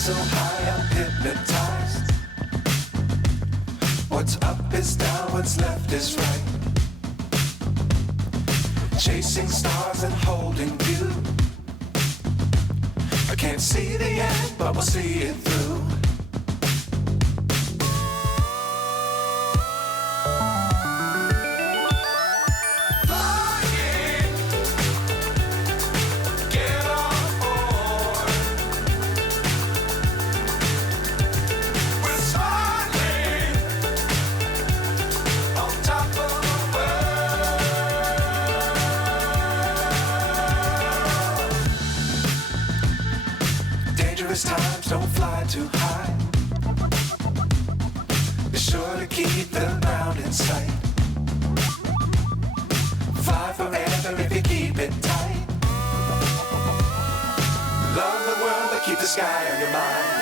so high I'm hypnotized. What's up is down, what's left is right. Chasing stars and holding you. I can't see the end, but we'll see it through. Dangerous times, don't fly too high. Be sure to keep the ground in sight. Fly forever if you keep it tight. Love the world, but keep the sky on your mind.